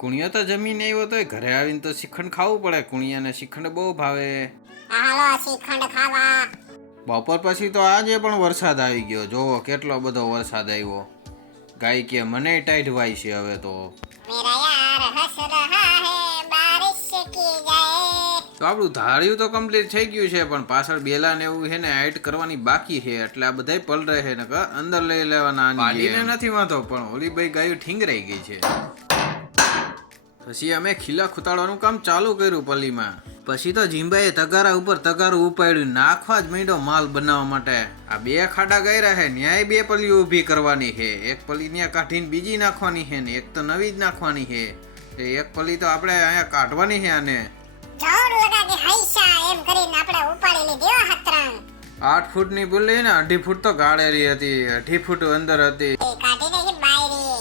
કુણિયો તો જમીને આવ્યો તોય ઘરે આવીને તો શ્રીખંડ ખાવું પડે. કુણિયાને શ્રીખંડ બહુ ભાવે. હાલો શ્રીખંડ ખાવા. બપોર પછી તો આજે પણ વરસાદ આવી ગયો. જોવો કેટલો બધો વરસાદ આવ્યો. ગાય કે મને ટાઈટ વાય છે હવે તો. મેરા યાર હસ રહા હે બારિશ કી જાએ. તો આપણું ધાર્યું તો કમ્પ્લીટ થઈ ગયું છે, પણ પાછળ બેલા ને એવું છે ને હાઈટ કરવાની બાકી છે, એટલે આ બધાય પલરે છે ને અંદર લઈ લેવાના. પાડીને નથી વાંધો, પણ ઓલી ભાઈ ગાયું ઠીંગરાઈ ગઈ છે. પછી અમે ખીલા ખૂતાડવાનું કામ ચાલુ કર્યું પલ્લીમાં. પછી તો જીંબાએ તગારા ઉપર તગારું ઉપાડ્યું, નાખવા જ માંડ્યો માલ બનાવવા માટે. આ બે ખાડા કર્યા છે, ન્યાય બે પલ્લી ઊભી કરવાની છે. એક પલ્લી ત્યાં કાઢીને બીજી નાખવાની છે ને એક તો નવી જ નાખવાની છે. એક પલ્લી તો આપણે અહીંયા કાઢવાની છે. આને જોર લગા કે હૈસા એમ કરીને આપણે ઉપાડી લીધી હતરાંગ. 8 ફૂટની પુલ્લી ને 2.5 ફૂટ તો ગાળેલી હતી, 2.5 ફૂટ અંદર હતી. એ કાઢી નાખી બાયરી.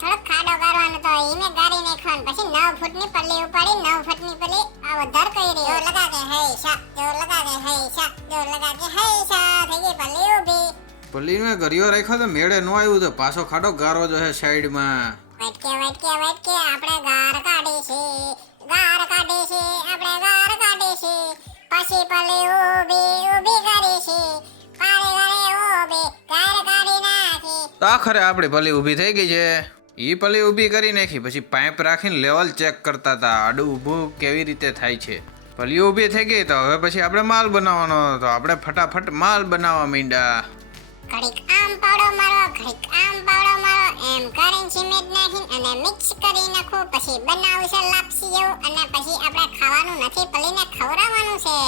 થોડોક ખાડો કરવાનો તો ઈને ગારી નાખવાનું. પછી 9 ફૂટની પલ્લી ઉપાડી 9 ફૂટની પલ્લી આ વધાર કરી. જોર લગા કે હૈસા, જોર લગા કે હૈસા, જોર લગા કે હૈસા થઈ ગઈ પલ્લી ઊભી. પલ્લીમાં ગરિયો રાખ્યો તો મેળે ન આવ્યું, તો પાછો ખાડો ગારો જો છે સાઈડમાં. વટકે વટકે વટકે આપણે ગાર કાઢી છે, ગાર કાઢી છે, આપણે ગાર કાઢી છે. પછી પલ્લી ઊભી ઊભી કરી છે, પારે વારે ઊભી ગાર કાઢી નાખી. તો આખરે આપણી પલ્લી ઊભી થઈ ગઈ છે. ઈ પલ્લી ઊભી કરી નાખી. પછી પાઇપ રાખીને લેવલ ચેક કરતા હતા, આડું ઊભું કેવી રીતે થાય છે. પલ્લી ઊભી થઈ ગઈ તો હવે પછી આપણે માલ બનાવવાનો હતો. આપણે ફટાફટ માલ બનાવવા માંડ્યા. ઘડીક આમ પાવડો મારો, ઘડીક આમ પાવડો મારો, એમ કરીને સિમેન્ટ નાખીને અને મિક્સ કરી નાખો. પછી બનાવું છે લાપસી જેવું, અને પછી આપણે ખાવાનું નથી, પલ્લીને ખવડાવવાનું છે.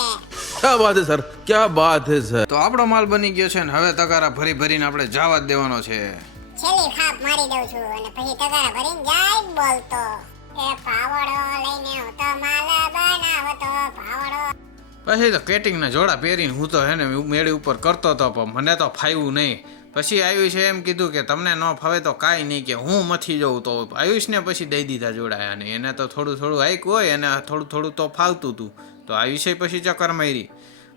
क्या बात है सर, क्या बात है सर. તો આપણો માલ બની ગયો છે ને હવે તગારા ભરી ભરીને આપણે જવા જ દેવાનો છે. છેલ્લી ખાપ મારી દઉં છું અને પછી તગારા ભરીને જાય બોલતો એ પાવડો લઈને હું તો માલ બનાવતો પાવડો. પછી તો કેટિંગના જોડા પહેરીને હું તો હેને મેળી ઉપર કરતો હતો, પણ મને તો ફાવ્યું નહીં. પછી આયુષ એમ કીધું કે તમને ન ફાવે તો કાંઈ નહીં, કે હું મથી જઉં. તો આયુષને પછી દઈ દીધા જોડા. અને એને તો થોડું થોડું હાઈક હોય અને થોડું થોડું તો ફાવતું હતું. તો આયુષે પછી ચક્કર મારી.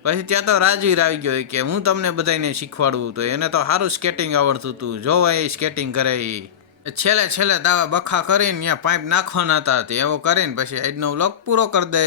પછી ત્યાં તો રાજવીર આવી ગયો કે હું તમને બધાને શીખવાડું. તો એને તો સારું સ્કેટિંગ આવડતું હતું. જોવા એ સ્કેટિંગ કરે. છેલ્લે છેલ્લે દાવા બખા કરીને ત્યાં પાઇપ નાખવાના હતા. એવો કરીને પછી આજનો વ્લોગ પૂરો કરી દે.